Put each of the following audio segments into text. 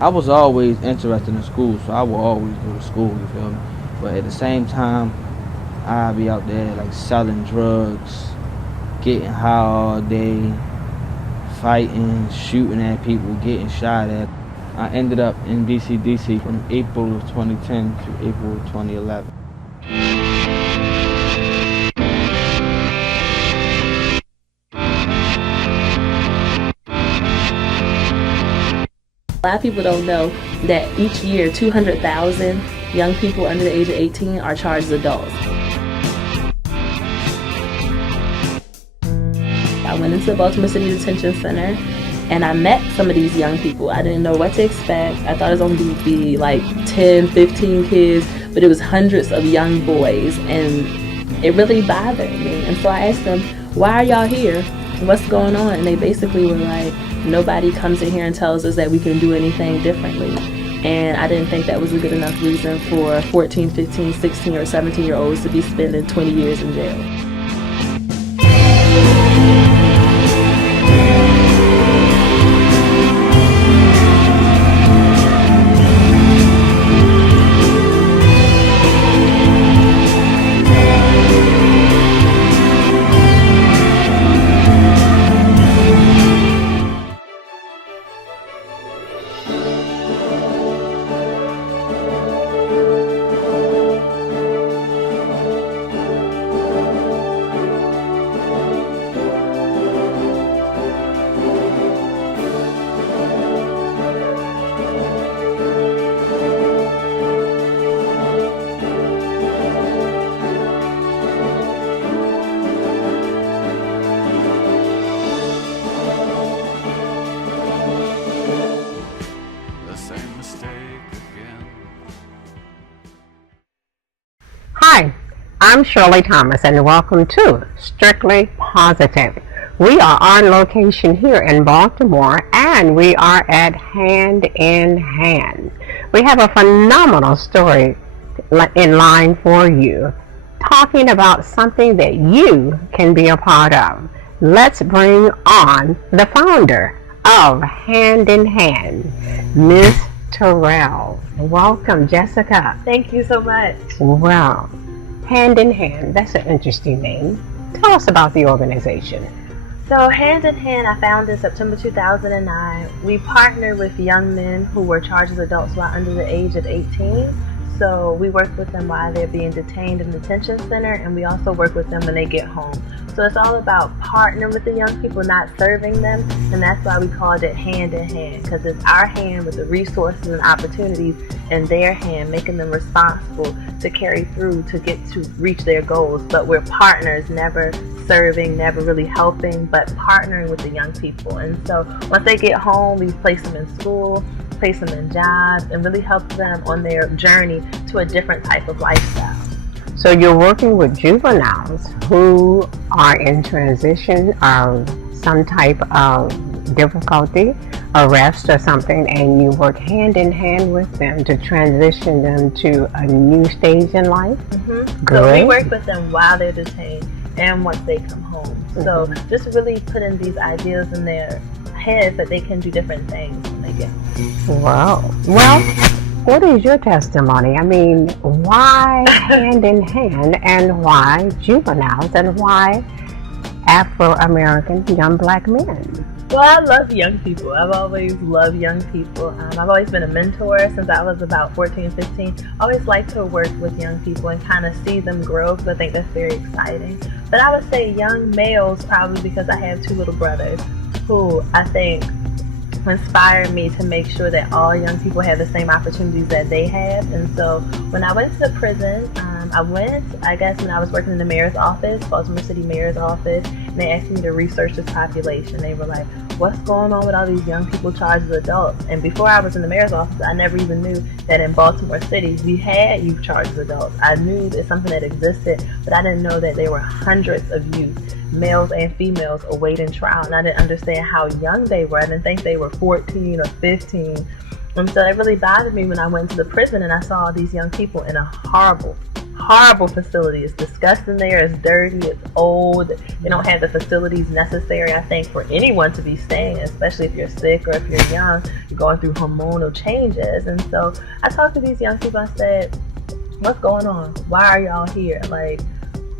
I was always interested in school, so I will always go to school, you feel me? But at the same time, I be out there like selling drugs, getting high all day, fighting, shooting at people, getting shot at. I ended up in DC from April of 2010 to April of 2011. A lot of people don't know that each year 200,000 young people under the age of 18 are charged as adults. I went into the Baltimore City Detention Center and I met some of these young people. I didn't know what to expect. I thought it was only going to be like 10, 15 kids, but it was hundreds of young boys, and it really bothered me. And so I asked them, why are y'all here? What's going on? And they basically were like, nobody comes in here and tells us that we can do anything differently. And I didn't think that was a good enough reason for 14, 15, 16, or 17-year-olds to be spending 20 years in jail. Hi, I'm Shirley Thomas and welcome to Strictly Positive. We are on location here in Baltimore and we are at Hand in Hand. We have a phenomenal story in line for you, talking about something that you can be a part of. Let's bring on the founder of Hand in Hand, Miss Turral. Welcome, Jessica. Thank you so much. Well, Hand in Hand, that's an interesting name. Tell us about the organization. So Hand in Hand, I founded in September 2009. We partner with young men who were charged as adults while under the age of 18. So we work with them while they're being detained in the detention center, and we also work with them when they get home. So it's all about partnering with the young people, not serving them, and that's why we called it Hand in Hand, because it's our hand with the resources and opportunities in their hand, making them responsible to carry through to get to reach their goals. But we're partners, never serving, never really helping, but partnering with the young people. And so once they get home, we place them in school, place them in jobs, and really help them on their journey to a different type of lifestyle. So you're working with juveniles who are in transition of some type of difficulty, arrest or something, and you work hand in hand with them to transition them to a new stage in life? Mm-hmm. So we work with them while they're detained and once they come home. So just really putting these ideas in their heads that they can do different things when they get home. Wow. Well, what is your testimony? I mean, why Hand in Hand, and why juveniles, and why Afro-American young black men? Well, I love young people. I've always loved young people. I've always been a mentor since I was about 14, 15. I always like to work with young people and kind of see them grow, because I think that's very exciting. But I would say young males, probably because I have two little brothers who I think inspired me to make sure that all young people have the same opportunities that they have. And so when I went to the prison, I guess when I was working in the mayor's office, Baltimore City mayor's office, and they asked me to research this population. They were like, what's going on with all these young people charged as adults? And before I was in the mayor's office, I never even knew that in Baltimore City we had youth charged as adults. I knew it's something that existed, but I didn't know that there were hundreds of youth, males and females, awaiting trial, and I didn't understand how young they were. I didn't think they were 14 or 15. And so it really bothered me when I went to the prison and I saw all these young people in a horrible horrible facility. It's disgusting there. It's dirty. It's old. They don't have the facilities necessary, I think, for anyone to be staying, especially if you're sick or if you're young, you're going through hormonal changes. And so I talked to these young people. I said, what's going on? Why are y'all here? Like,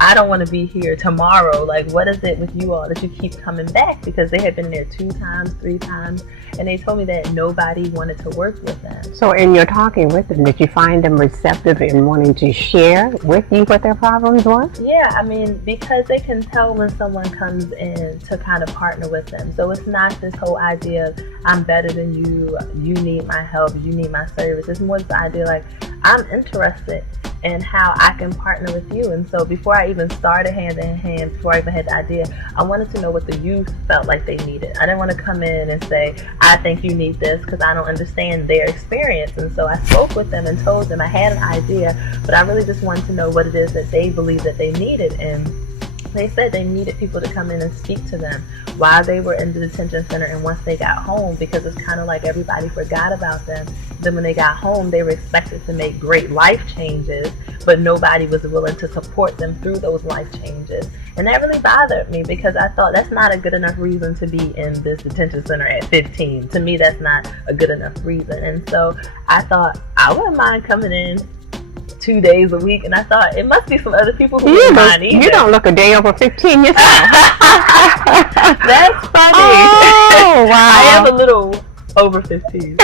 I don't want to be here tomorrow. Like, what is it with you all that you keep coming back? Because they had been there 2 times, 3 times, and they told me that nobody wanted to work with them. So in your talking with them, did you find them receptive in wanting to share with you what their problems were? Yeah, I mean, because they can tell when someone comes in to kind of partner with them. So it's not this whole idea of, I'm better than you, you need my help, you need my service. It's more this idea like, I'm interested in how I can partner with you. And so before I even started Hand in Hand, before I even had the idea, I wanted to know what the youth felt like they needed. I didn't want to come in and say, I think you need this, because I don't understand their experience. And so I spoke with them and told them I had an idea, but I really just wanted to know what it is that they believe that they needed. And they said they needed people to come in and speak to them while they were in the detention center and once they got home, because it's kind of like everybody forgot about them. Then when they got home, they were expected to make great life changes, but nobody was willing to support them through those life changes. And that really bothered me, because I thought that's not a good enough reason to be in this detention center at 15. To me, that's not a good enough reason. And so I thought I wouldn't mind coming in 2 days a week, and I thought it must be some other people who wouldn't mind either. You don't look a day over 15 yourself. That's funny. Oh, wow. I am a little over 15.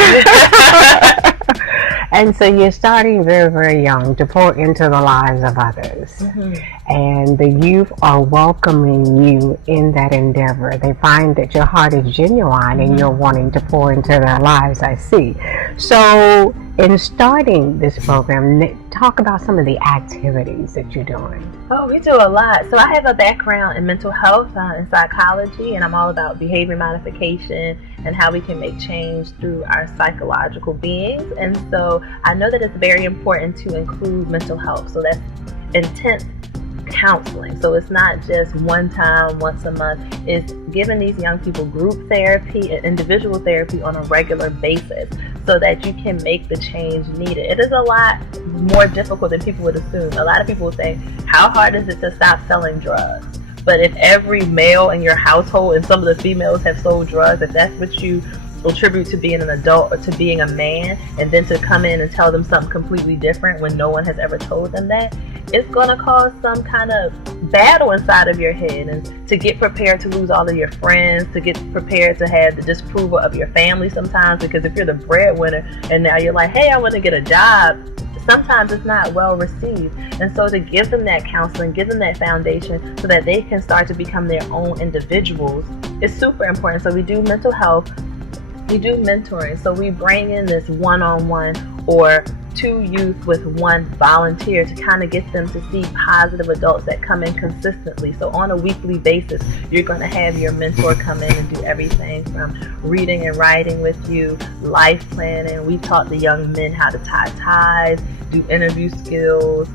And so you're starting very, very young to pour into the lives of others. Mm-hmm. And the youth are welcoming you in that endeavor. They find that your heart is genuine and you're wanting to pour into their lives, I see. So in starting this program, talk about some of the activities that you're doing. Oh, we do a lot. So I have a background in mental health and psychology, and I'm all about behavior modification and how we can make change through our psychological beings. And so I know that it's very important to include mental health. So that's intense counseling. So it's not just one time, once a month. It's giving these young people group therapy and individual therapy on a regular basis so that you can make the change needed. It is a lot more difficult than people would assume. A lot of people think, how hard is it to stop selling drugs? But if every male in your household, and some of the females have sold drugs, if that's what you attribute to being an adult or to being a man, and then to come in and tell them something completely different when no one has ever told them that, it's going to cause some kind of battle inside of your head, and to get prepared to lose all of your friends, to get prepared to have the disapproval of your family sometimes, because if you're the breadwinner and now you're like, hey, I want to get a job, sometimes it's not well received. And so to give them that counseling, give them that foundation so that they can start to become their own individuals is super important. So we do mental health, we do mentoring. So we bring in this one-on-one or 2 youth with 1 volunteer to kind of get them to see positive adults that come in consistently. So on a weekly basis, you're going to have your mentor come in and do everything from reading and writing with you, life planning. We taught the young men how to tie ties, do interview skills,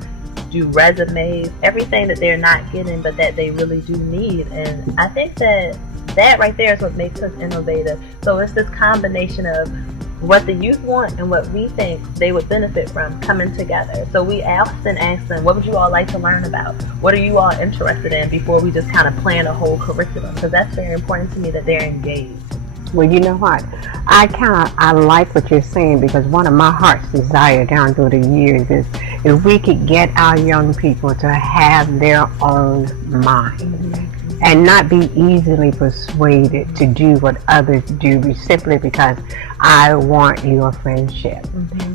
do resumes, everything that they're not getting but that they really do need. And I think that right there is what makes us innovative. So it's this combination of what the youth want and what we think they would benefit from coming together. So we often ask them, what would you all like to learn about? What are you all interested in, before we just kind of plan a whole curriculum? Because that's very important to me, that they're engaged. Well, you know what? I like what you're saying, because one of my heart's desire down through the years is if we could get our young people to have their own mind and not be easily persuaded to do what others do simply because I want your friendship.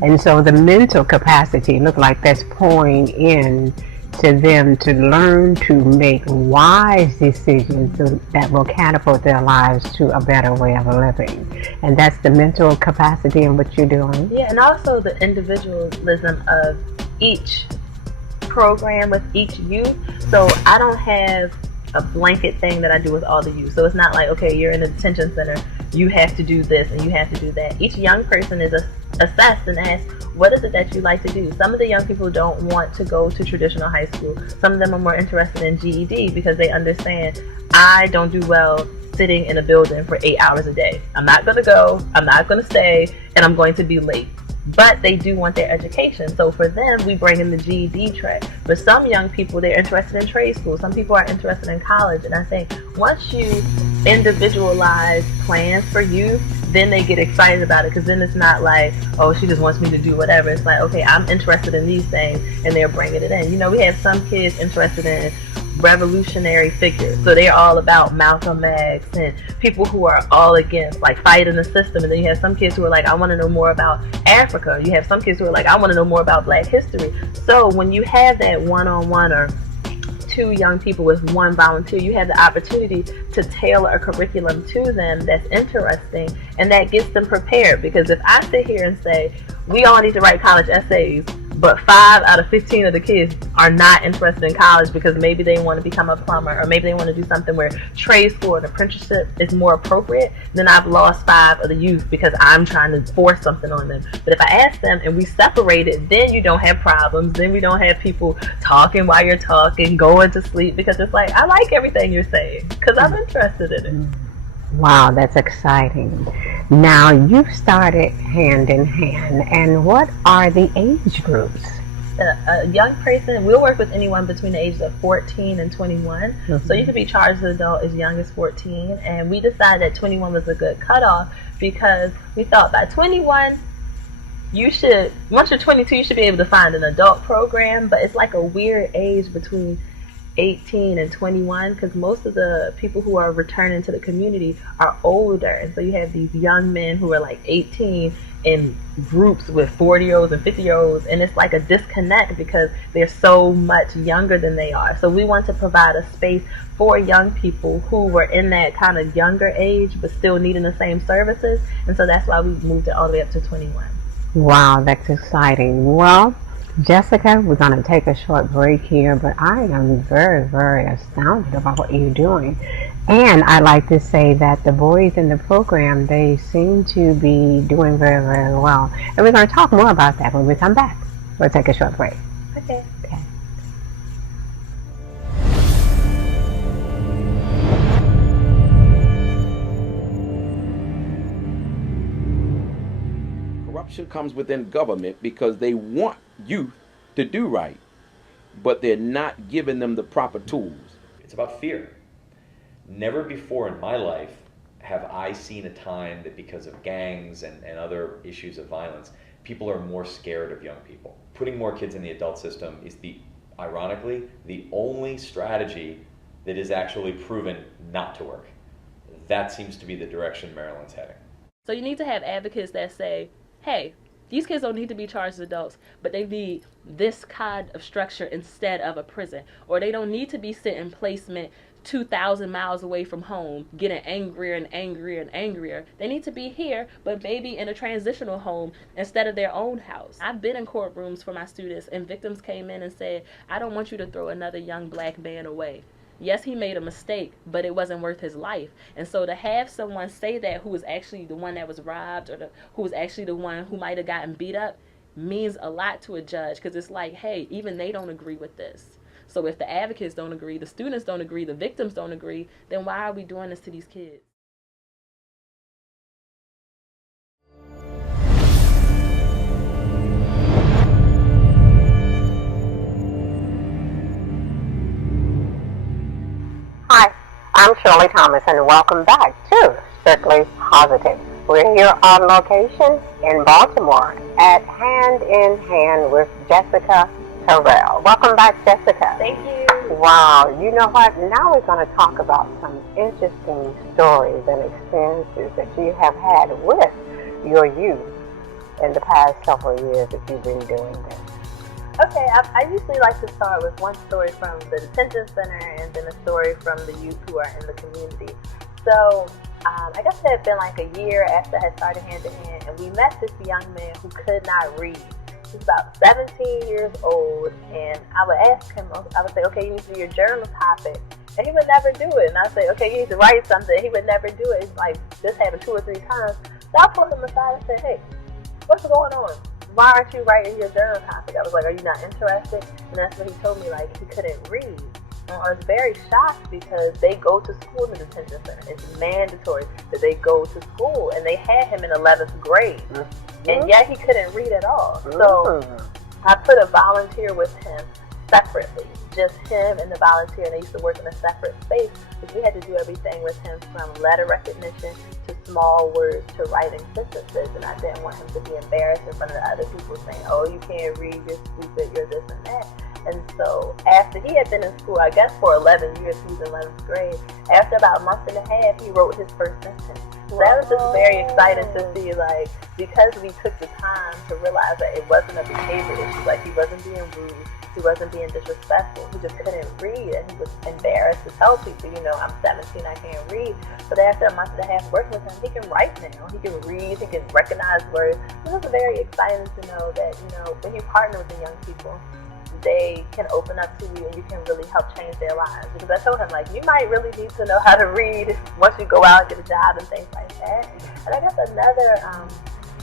And so the mental capacity look like that's pouring in to them to learn to make wise decisions that will catapult their lives to a better way of living. And that's the mental capacity in what you're doing. Yeah, and also the individualism of each program with each youth. So I don't have a blanket thing that I do with all the youth. So it's not like, okay, you're in a detention center, you have to do this and you have to do that. Each young person is assessed and asked, what is it that you like to do? Some of the young people don't want to go to traditional high school. Some of them are more interested in GED because they understand, I don't do well sitting in a building for 8 hours a day. I'm not going to go, I'm not going to stay, and I'm going to be late. but they do want their education. So for them, we bring in the GED track. For some young people, they're interested in trade school. Some people are interested in college. And I think once you individualize plans for youth, then they get excited about it, because then it's not like, oh, she just wants me to do whatever. It's like, okay, I'm interested in these things, and they're bringing it in. You know, we have some kids interested in revolutionary figures, so they're all about Malcolm X and people who are all against like fighting the system. And then you have some kids who are like, I want to know more about Africa. You have some kids who are like, I want to know more about Black history. So when you have that one-on-one or two young people with one volunteer, you have the opportunity to tailor a curriculum to them that's interesting, and that gets them prepared. Because if I sit here and say we all need to write college essays, but 5 out of 15 of the kids are not interested in college because maybe they want to become a plumber, or maybe they want to do something where trade school and apprenticeship is more appropriate, then I've lost 5 of the youth because I'm trying to force something on them. But if I ask them and we separate it, then you don't have problems. Then we don't have people talking while you're talking, going to sleep, because it's like, I like everything you're saying because I'm interested in it. Wow, that's exciting. Now, you've started Hand in Hand, and what are the age groups? A young person, we'll work with anyone between the ages of 14 and 21. Mm-hmm. So you can be charged as an adult as young as 14. And we decided that 21 was a good cutoff because we thought by 21, once you're 22, you should be able to find an adult program. But it's like a weird age between 18 and 21, because most of the people who are returning to the community are older. And so you have these young men who are like 18 in groups with 40-year-olds and 50-year-olds, and it's like a disconnect because they're so much younger than they are. So we want to provide a space for young people who were in that kind of younger age but still needing the same services. And so that's why we moved it all the way up to 21. Wow, that's exciting. Well, Jessica, we're going to take a short break here, but I am very, very astounded about what you're doing. And I like to say that the boys in the program, they seem to be doing very, very well. And we're going to talk more about that when we come back. We'll take a short break. Okay. Corruption comes within government because they want youth to do right, but they're not giving them the proper tools. It's about fear. Never before in my life have I seen a time that because of gangs and other issues of violence, people are more scared of young people. Putting more kids in the adult system is ironically, the only strategy that is actually proven not to work. That seems to be the direction Maryland's heading. So you need to have advocates that say, hey, these kids don't need to be charged as adults, but they need this kind of structure instead of a prison. Or they don't need to be sent in placement 2,000 miles away from home, getting angrier and angrier and angrier. They need to be here, but maybe in a transitional home instead of their own house. I've been in courtrooms for my students, and victims came in and said, I don't want you to throw another young Black man away. Yes, he made a mistake, but it wasn't worth his life. And so to have someone say that who was actually the one that was robbed, or who was actually the one who might have gotten beat up, means a lot to a judge, because it's like, hey, even they don't agree with this. So if the advocates don't agree, the students don't agree, the victims don't agree, then why are we doing this to these kids? Hi, I'm Shirley Thomas, and welcome back to Strictly Positive. We're here on location in Baltimore at Hand in Hand with Jessica Turral. Welcome back, Jessica. Thank you. Wow, you know what? Now we're going to talk about some interesting stories and experiences that you have had with your youth in the past several years that you've been doing this. Okay, I usually like to start with one story from the detention center and then a story from the youth who are in the community. So I guess it had been like a year after I had started Hand in Hand, and we met this young man who could not read. He was about 17 years old, and I would ask him, I would say, okay, you need to do your journal topic. And he would never do it. And I'd say, okay, you need to write something. He would never do it. It's like this happened 2 or 3 times. So I pulled him aside and said, hey, what's going on? Why aren't you writing your journal topic? I was like, are you not interested? And that's what he told me, like, he couldn't read. I was very shocked because they go to school in the detention center. It's mandatory that they go to school, and they had him in 11th grade, and yet he couldn't read at all. So I put a volunteer with him separately, just him and the volunteer, and they used to work in a separate space because we had to do everything with him from letter recognition to small words to writing sentences, and I didn't want him to be embarrassed in front of the other people saying, oh, you can't read, you're stupid, you're this and that. And so after he had been in school, I guess for 11 years, he was in 11th grade, after about a month and a half, he wrote his first sentence. So that was just very exciting to see, like, because we took the time to realize that it wasn't a behavior issue, like he wasn't being rude, he wasn't being disrespectful, he just couldn't read, and he was embarrassed to tell people, you know, I'm 17, I can't read. But after a month and a half working with him, he can write now, he can read, he can recognize words. It was very exciting to know that, you know, when you partner with the young people, they can open up to you and you can really help change their lives. Because I told him, like, you might really need to know how to read once you go out and get a job and things like that. And I guess another...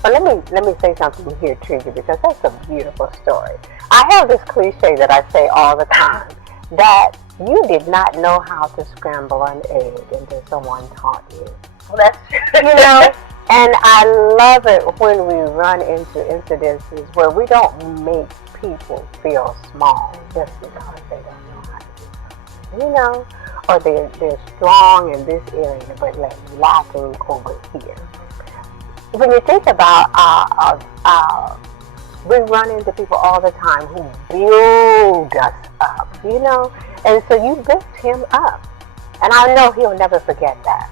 Well, let me say something here, Trina, because that's a beautiful story. I have this cliche that I say all the time, that you did not know how to scramble an egg until someone taught you. Well, that's true. You know, and I love it when we run into incidences where we don't make people feel small just because they don't know how to do something, you know, or they're strong in this area but lacking over here. When you think about we run into people all the time who build us up, you know, and so you lift him up, and I know he'll never forget that.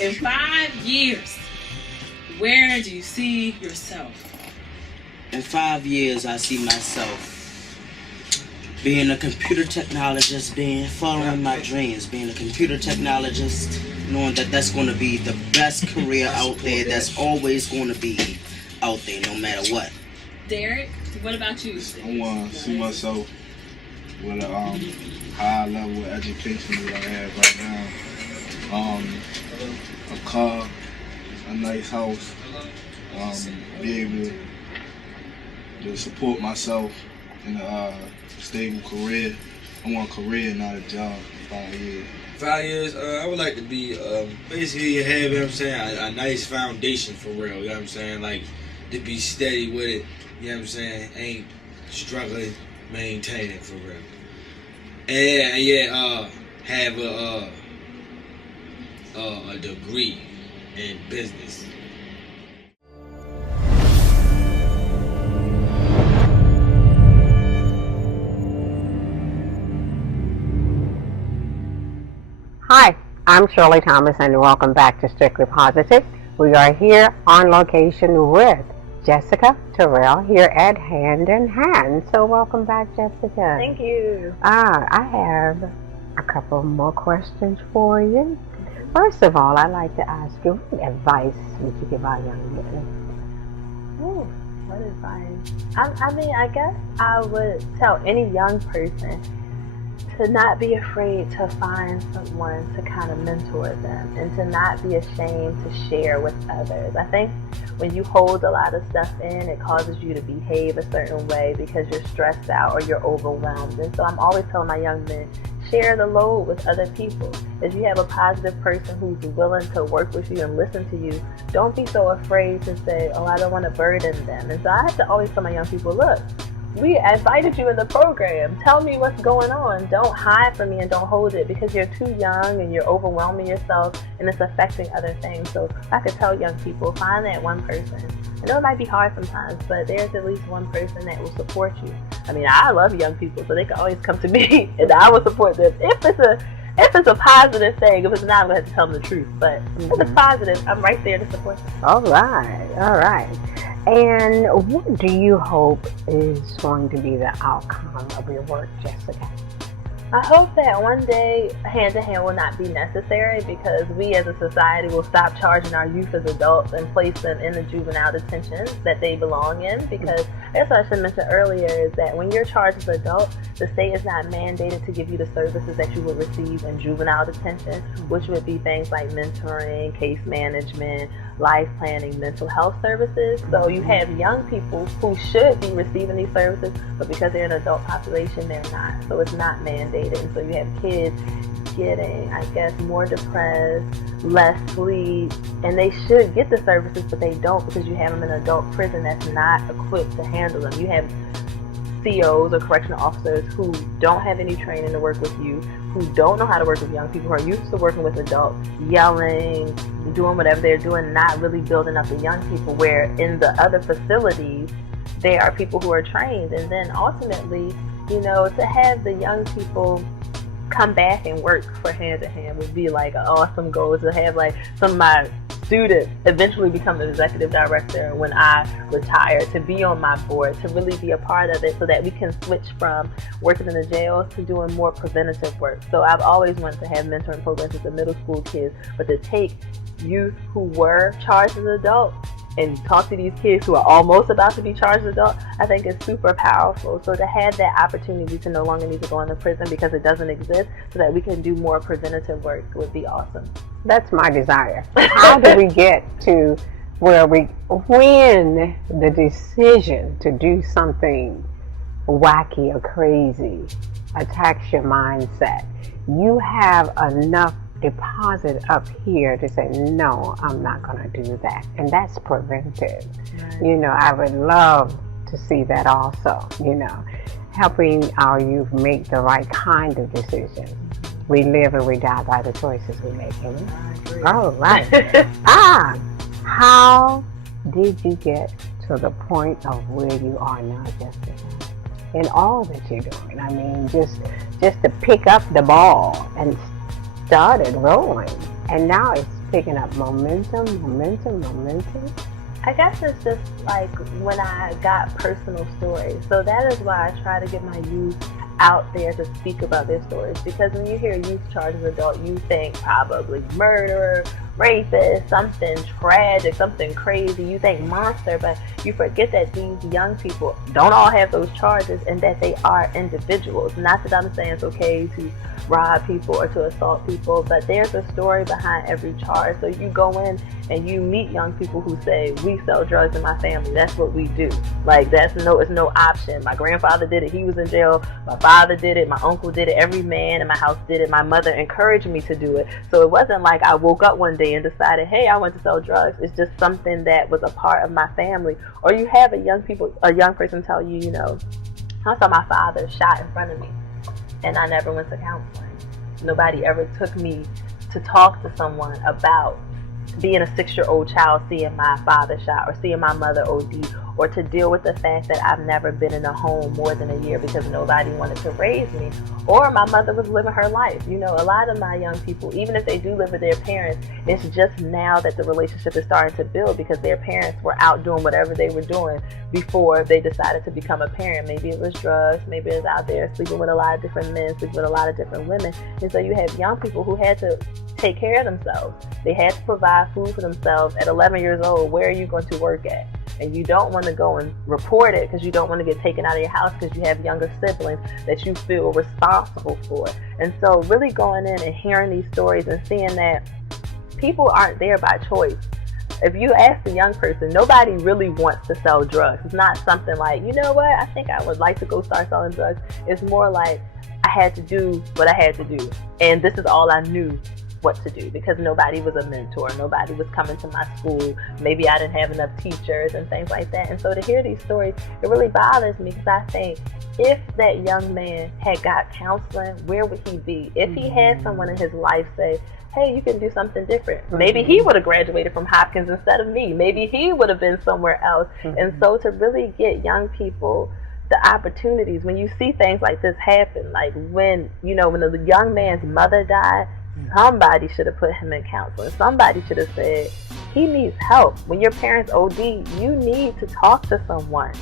In 5 years, where do you see yourself? In 5 years, I see myself being a computer technologist, following my dreams, being a computer technologist, knowing that that's going to be the best career out there, that's always going to be out there, no matter what. Derek, what about you? I want to see myself with a high level of education that I have right now. A car, a nice house, be able to support myself in a stable career. I want a career, not a job, for 5 years. 5 years, I would like to be, basically have, you know what I'm saying, a nice foundation for real, you know what I'm saying, like, to be steady with it, you know what I'm saying, ain't struggling, maintaining for real. And have a degree in business. Hi, I'm Shirley Thomas, and welcome back to Strictly Positive. We are here on location with Jessica Turral here at Hand in Hand. So welcome back, Jessica. Thank you. I have a couple more questions for you. First of all, I'd like to ask you, what advice would you give our young men? Ooh, what advice? I mean, I guess I would tell any young person to not be afraid to find someone to kind of mentor them and to not be ashamed to share with others. I think when you hold a lot of stuff in, it causes you to behave a certain way because you're stressed out or you're overwhelmed. And so I'm always telling my young men, share the load with other people. If you have a positive person who's willing to work with you and listen to you, don't be so afraid to say, oh, I don't want to burden them. And so I have to always tell my young people, look, we invited you in the program. Tell me what's going on. Don't hide from me and don't hold it because you're too young and you're overwhelming yourself and it's affecting other things. So I could tell young people, find that one person. I know it might be hard sometimes, but there's at least one person that will support you. I mean, I love young people, so they can always come to me and I will support them. If it's a positive thing, if it's not, I'm going to have to tell them the truth. But if it's positive, I'm right there to support them. All right. And what do you hope is going to be the outcome of your work, Jessica? I hope that one day hand-to-hand will not be necessary because we as a society will stop charging our youth as adults and place them in the juvenile detention that they belong in, because that's what I should mention earlier is that when you're charged as an adult, the state is not mandated to give you the services that you would receive in juvenile detention, which would be things like mentoring, case management, life planning, mental health services. So you have young people who should be receiving these services, but because they're an adult population, they're not. So it's not mandated. And so you have kids getting, I guess, more depressed, less sleep, and they should get the services, but they don't because you have them in an adult prison that's not equipped to handle them. You have COs or correctional officers who don't have any training to work with youth, who don't know how to work with young people, who are used to working with adults, yelling, doing whatever they're doing, not really building up the young people, where in the other facilities, there are people who are trained. And then ultimately, to have the young people come back and work for hand-to-hand would be like an awesome goal, to have like some of my students eventually become the executive director when I retire, to be on my board, to really be a part of it so that we can switch from working in the jails to doing more preventative work. So I've always wanted to have mentoring programs with the middle school kids, but to take youth who were charged as adults and talk to these kids who are almost about to be charged as adults, I think is super powerful. So to have that opportunity to no longer need to go into prison because it doesn't exist, so that we can do more preventative work, would be awesome. That's my desire. How do we get to where when the decision to do something wacky or crazy attacks your mindset, you have enough deposit up here to say, no, I'm not going to do that. And that's preventive. Right. I would love to see that also, helping our youth make the right kind of decisions. We live and we die by the choices we make. Oh, right. How did you get to the point of where you are now, Jessica? In all that you're doing. I mean, just to pick up the ball and started rolling, and now it's picking up momentum. I guess it's just like when I got personal stories. So that is why I try to get my youth out there to speak about their stories, because when you hear youth charged as adult, you think probably murderer, rapist, something tragic, something crazy, you think monster, but you forget that these young people don't all have those charges and that they are individuals. Not that I'm saying it's okay to rob people or to assault people, but there's a story behind every charge. So you go in and you meet young people who say, we sell drugs in my family, that's what we do. Like it's no option. My grandfather did it, he was in jail, my father did it, my uncle did it, every man in my house did it, my mother encouraged me to do it. So it wasn't like I woke up one day and decided, hey, I want to sell drugs. It's just something that was a part of my family. Or you have a young person tell you, I saw my father shot in front of me and I never went to counseling. Nobody ever took me to talk to someone about being a 6-year-old child, seeing my father shot, or seeing my mother OD, or to deal with the fact that I've never been in a home more than a year because nobody wanted to raise me, or my mother was living her life. A lot of my young people, even if they do live with their parents, it's just now that the relationship is starting to build because their parents were out doing whatever they were doing before they decided to become a parent. Maybe it was drugs, maybe it was out there sleeping with a lot of different men, sleeping with a lot of different women. And so you have young people who had to take care of themselves. They had to provide food for themselves. At 11 years old, where are you going to work at? And you don't want to go and report it because you don't want to get taken out of your house because you have younger siblings that you feel responsible for. And so really going in and hearing these stories and seeing that people aren't there by choice. If you ask a young person, nobody really wants to sell drugs. It's not something like, you know what, I think I would like to go start selling drugs. It's more like, I had to do what I had to do. And this is all I knew what to do, because nobody was a mentor, nobody was coming to my school, maybe I didn't have enough teachers and things like that. And so to hear these stories, it really bothers me, because I think if that young man had got counseling, where would he be? If he had someone in his life say, hey, you can do something different, maybe he would have graduated from Hopkins instead of me, maybe he would have been somewhere else. And so to really get young people the opportunities, when you see things like this happen, like when the young man's mother died, somebody should have put him in counseling. Somebody should have said, he needs help. When your parents OD, you need to talk to someone.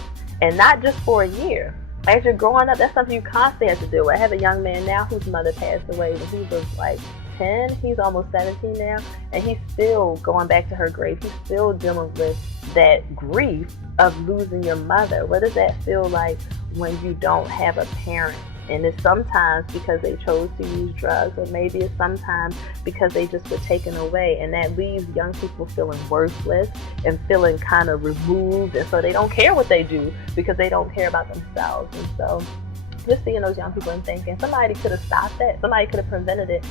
And not just for a year, as you're growing up, that's something you constantly have to deal with. I have a young man now whose mother passed away when he was like 10. He's almost 17 now, and he's still going back to her grave. He's still dealing with that grief of losing your mother. What does that feel like when you don't have a parent? And it's sometimes because they chose to use drugs, or maybe it's sometimes because they just were taken away, and that leaves young people feeling worthless and feeling kind of removed, and so they don't care what they do because they don't care about themselves. And so just seeing those young people and thinking somebody could have stopped that, somebody could have prevented it,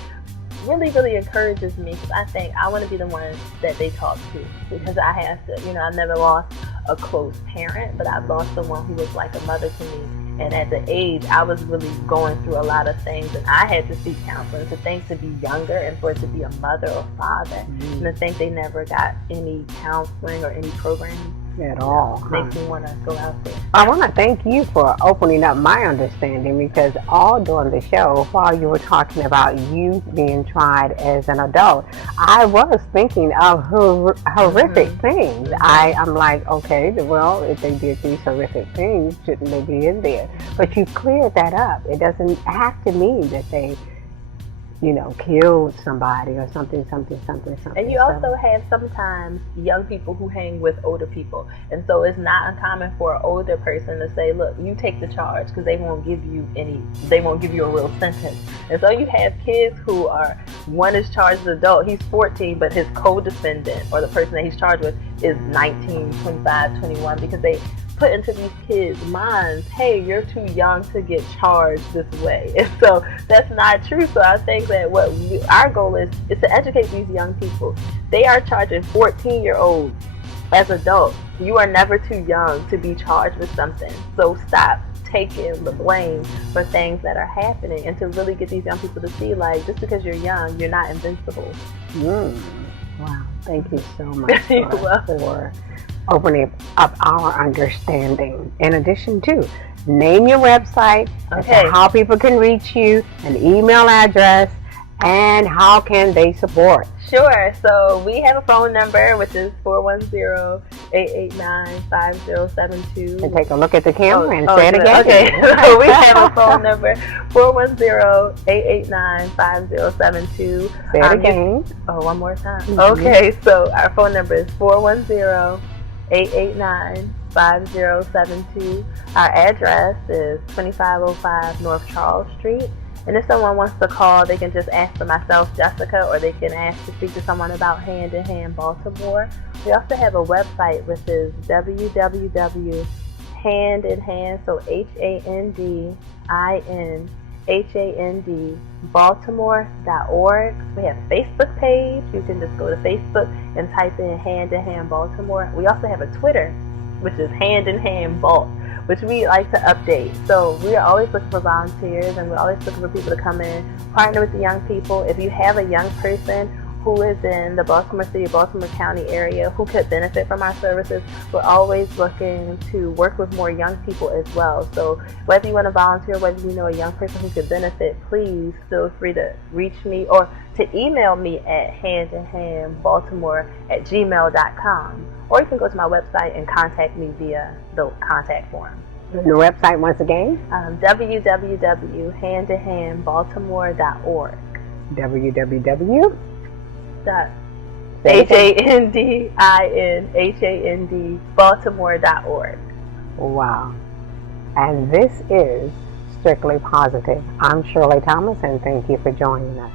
really encourages me, because I think I want to be the one that they talk to, because I have to, I never lost a close parent, but I've lost someone who was like a mother to me. And at the age, I was really going through a lot of things, and I had to seek counseling. To think to be younger and for it to be a mother or father, and to think they never got any counseling or any programming at all, makes me want to go out there. I want to thank you for opening up my understanding, because all during the show, while you were talking about you being tried as an adult, I was thinking of horrific things. I'm like, okay, well, if they did these horrific things, shouldn't they be in there? But you cleared that up. It doesn't have to mean that they killed somebody or something. And you also have sometimes young people who hang with older people. And so it's not uncommon for an older person to say, look, you take the charge, because they won't give you a real sentence. And so you have kids who one is charged as an adult, he's 14, but his co-defendant or the person that he's charged with is 19, 25, 21, because they put into these kids' minds, hey, you're too young to get charged this way. And so that's not true. So I think that our goal is to educate these young people. They are charging 14-year-olds as adults. You are never too young to be charged with something. So stop taking the blame for things that are happening, and to really get these young people to see, like, just because you're young, you're not invincible. Wow. Thank you so much for opening up our understanding. In addition to, name your website, how people can reach you, an email address, and how can they support. Sure. So we have a phone number, which is 410-889-5072. And take a look at the camera and say it again. Okay. So we have a phone number, 410-889-5072. Say it again. One more time. Okay. So our phone number is 410-889-5072. Our address is 2505 North Charles Street. And if someone wants to call, they can just ask for myself, Jessica, or they can ask to speak to someone about Hand in Hand Baltimore. We also have a website, which is www.handinhand, so HANDINHAND, Baltimore.org. We have a Facebook page. You can just go to Facebook and type in Hand in Hand Baltimore. We also have a Twitter, which is Hand in Hand Balt, which we like to update. So we are always looking for volunteers, and we're always looking for people to come in, partner with the young people. If you have a young person who is in the Baltimore City, Baltimore County area who could benefit from our services, we're always looking to work with more young people as well. So whether you want to volunteer, whether you know a young person who could benefit, please feel free to reach me or to email me at handinhandbaltimore@gmail.com. Or you can go to my website and contact me via the contact form. The website once again? www.handinhandbaltimore.org. HANDINHAND Baltimore.org. And this is Strictly Positive. I'm Shirley Thomas, and thank you for joining us.